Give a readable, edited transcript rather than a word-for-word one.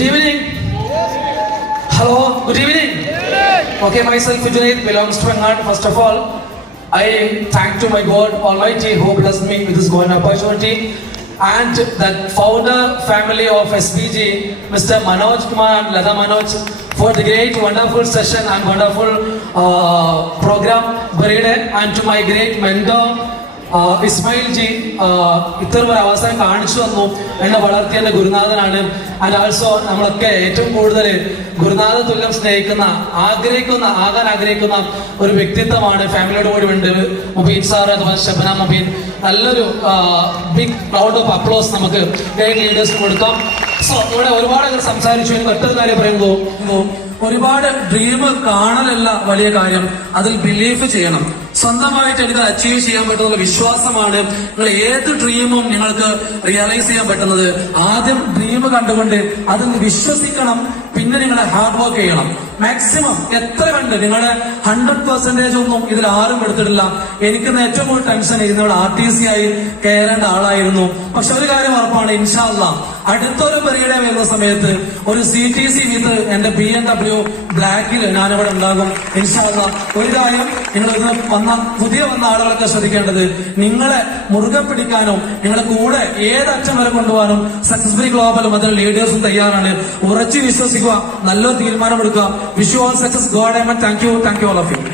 Good evening. Hello, good evening. Okay, myself Junaid belongs to England. First of all, I thank to my God Almighty who blessed me with this golden opportunity, and the founder family of SBG, Mr. Manoj Kumar and Lada Manoj, for the great wonderful session and wonderful program birthday, and to my great mentor Ismail G ഇത്തരം ഒരു അവസരം കാണിച്ചു തന്നു. എന്നെ വളർത്തിയ എൻ്റെ ഗുരുനാഥനാണ്. And also നമ്മളൊക്കെ ഏറ്റവും കൂടുതൽ ഗുരുനാഥ തുല്യം സ്നേഹിക്കുന്ന ആകാൻ ആഗ്രഹിക്കുന്ന ഒരു വ്യക്തിത്വമാണ്. ഫാമിലിയോട് കൂടി ഉണ്ട് മുബീൻ സാർ, അതുപോലെ ഷബന മുബീൻ. നല്ലൊരു ബിഗ് റൗണ്ട് ഓഫ് അപ്ലോസ് നമുക്ക് ഗ്രേറ്റ് ലീഡേഴ്സിന് കൊടുക്കാം. സോ ഇവിടെ ഒരുപാട് സംസാരിച്ചു. എനിക്ക് ഒറ്റ കാര്യം പറയുമ്പോൾ, ഒരുപാട് ഡ്രീം കാണലല്ല വലിയ കാര്യം, അതിൽ ബിലീഫ് ചെയ്യണം. സ്വന്തമായിട്ട് എനിക്ക് അച്ചീവ് ചെയ്യാൻ പറ്റുന്ന വിശ്വാസമാണ് നിങ്ങൾ ഏത് ഡ്രീമും നിങ്ങൾക്ക് റിയലൈസ് ചെയ്യാൻ പറ്റുന്നത്. ആദ്യം ഡ്രീം കണ്ടുകൊണ്ട് അതിൽ വിശ്വസിക്കണം, പിന്നെ നിങ്ങളെ ഹാർഡ് വർക്ക് ചെയ്യണം. മാക്സിമം എത്ര കണ്ട് നിങ്ങളുടെ 100% ഒന്നും ഇതിൽ ആരും എടുത്തിട്ടില്ല. എനിക്ക് ഏറ്റവും കൂടുതൽ ടെൻഷൻ ഇരുന്നവിടെ RTC ആയി കയറേണ്ട ആളായിരുന്നു. പക്ഷെ ഒരു കാര്യം ഉറപ്പാണ്, ഇൻഷാ അല്ലാഹ് അടുത്തൊരു പരിപാടി വരുന്ന സമയത്ത് ഒരു CTC വിത്ത് എന്റെ BMW ബ്ലാക്കിൽ ഞാനിവിടെ ഉണ്ടാകും ഇൻഷാ അല്ലാഹ്. ഒരു കാര്യം നിങ്ങൾ പുതിയ വന്ന ആളുകളൊക്കെ ശ്രദ്ധിക്കേണ്ടത്, നിങ്ങളെ മുറുകെ പിടിക്കാനും നിങ്ങളെ കൂടെ ഏതറ്റം വരെ കൊണ്ടുപോകാനും സക്സസ്ഫുൾ ഗ്ലോബലും അതിൽ ലീഡേഴ്സും തയ്യാറാണ്. ഉറച്ചു വിശ്വസിക്കുക, നല്ലൊരു തീരുമാനമെടുക്കുക. Wish you all success. God I thank you all of you.